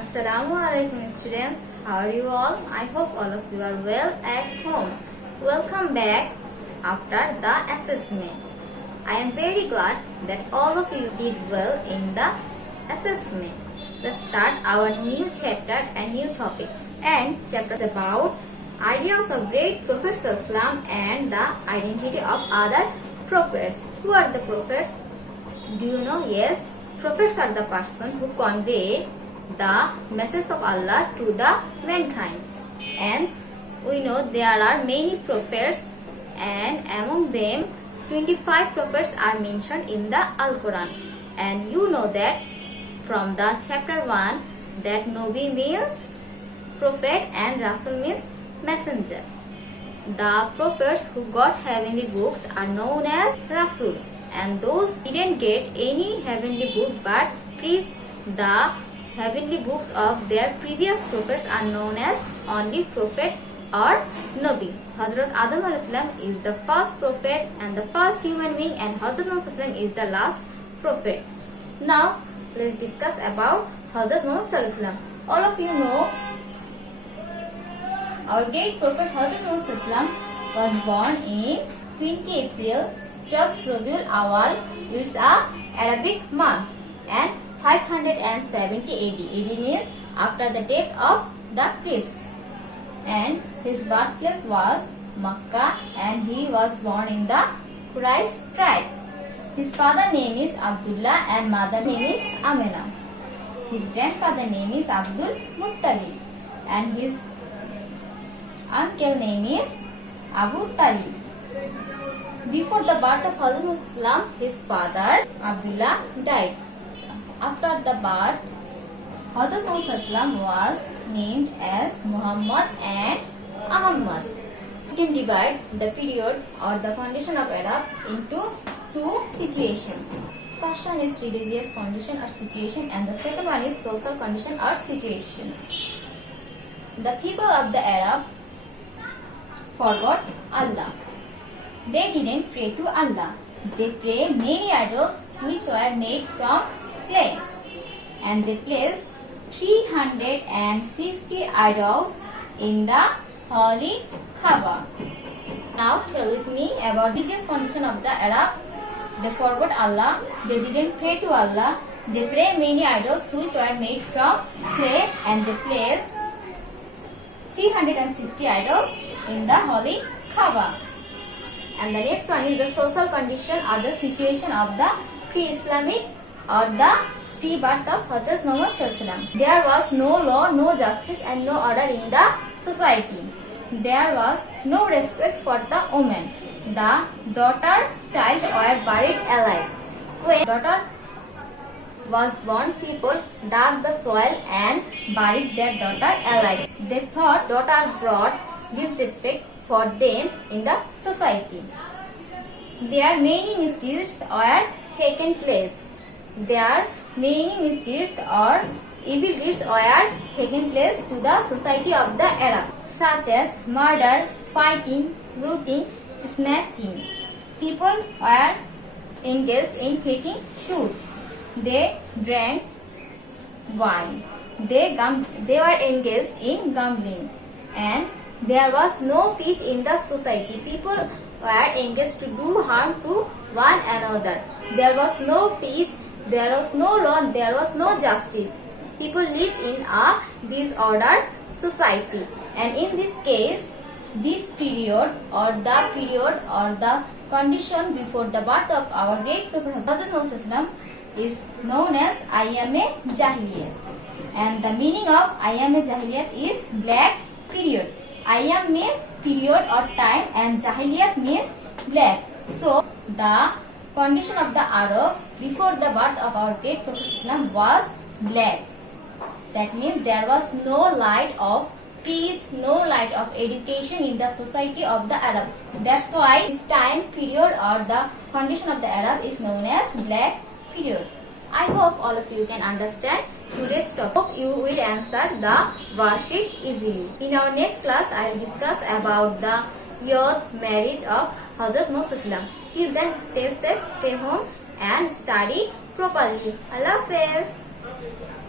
Assalamu alaikum students, how are you all? I hope all of you are well at home. Welcome back after the assessment. I am very glad that all of you did well in the assessment. Let's start our new chapter and new topic. And chapter is about ideals of great Prophet Islam and the identity of other prophets. Who are the prophets? Do you know? Yes, prophets are the person who convey the message of Allah to the mankind. And we know there are many prophets, and among them 25 prophets are mentioned in the Al-Quran. And you know that from the chapter 1 that Nabi means prophet and Rasul means messenger. The prophets who got heavenly books are known as Rasul, and those didn't get any heavenly book but preached the heavenly books of their previous prophets are known as only prophet or Nabi. Hazrat Adam a.s. is the first prophet and the first human being, and Hazrat Muhammad is the last prophet. Now let's discuss about Hazrat Muhammad a.s. All of you know our great prophet Hazrat Muhammad was born in 20 April 12th Rabiul Awal. It's a Arabic month, and 570 AD. AD means after the death of the Christ. And his birthplace was Makkah, and he was born in the Quraysh tribe. His father name is Abdullah and mother name is Amina. His grandfather name is Abdul Muttalib, and his uncle name is Abu Talib. Before the birth of Hazrat Muhammad, his father Abdullah died. After the birth, Hazrat Muhammad was named as Muhammad and Ahmad. We can divide the period or the condition of Arab into two situations. First one is religious condition or situation, and the second one is social condition or situation. The people of the Arab forgot Allah. They didn't pray to Allah. They prayed many idols which were made from clay, and they placed 360 idols in the holy Kaaba. Now tell with me about religious condition of the Arab. They forgot Allah. They didn't pray to Allah. They prayed many idols which were made from clay, and they placed 360 idols in the holy Kaaba. And the next one is the social condition or the situation of the pre-Islamic or the pre-birth of Hazrat Muhammad. There was no law, no justice, and no order in the society. There was no respect for the woman. The daughter, child were buried alive. When daughter was born, people dug the soil and buried their daughter alive. They thought daughter brought disrespect for them in the society. There many misdeeds were taken place. There many misdeeds or evil deeds were taken place to the society of the Arab, such as murder, fighting, looting, snatching. People were engaged in taking shoot. They drank wine. They were engaged in gambling, and there was no peace in the society. People were engaged to do harm to one another. There was no peace, there was no law, there was no justice. People lived in a disordered society. And in this case, this period or the condition before the birth of our great Prophet Hazrat Muhammad is known as Ayyam-e Jahiliyat. And the meaning of Ayyam-e Jahiliyat is black period. Ayyam means period or time, and Jahiliyat means black. So the condition of the Arab before the birth of our great Prophet was black. That means there was no light of peace, no light of education in the society of the Arab. That's why this time period or the condition of the Arab is known as black period. I hope all of you can understand today's topic. Hope you will answer the worksheet easily. In our next class, I will discuss about the youth marriage of Hazrat Muhammad. Till then, stay safe, stay home, and study properly. Allah Hafiz.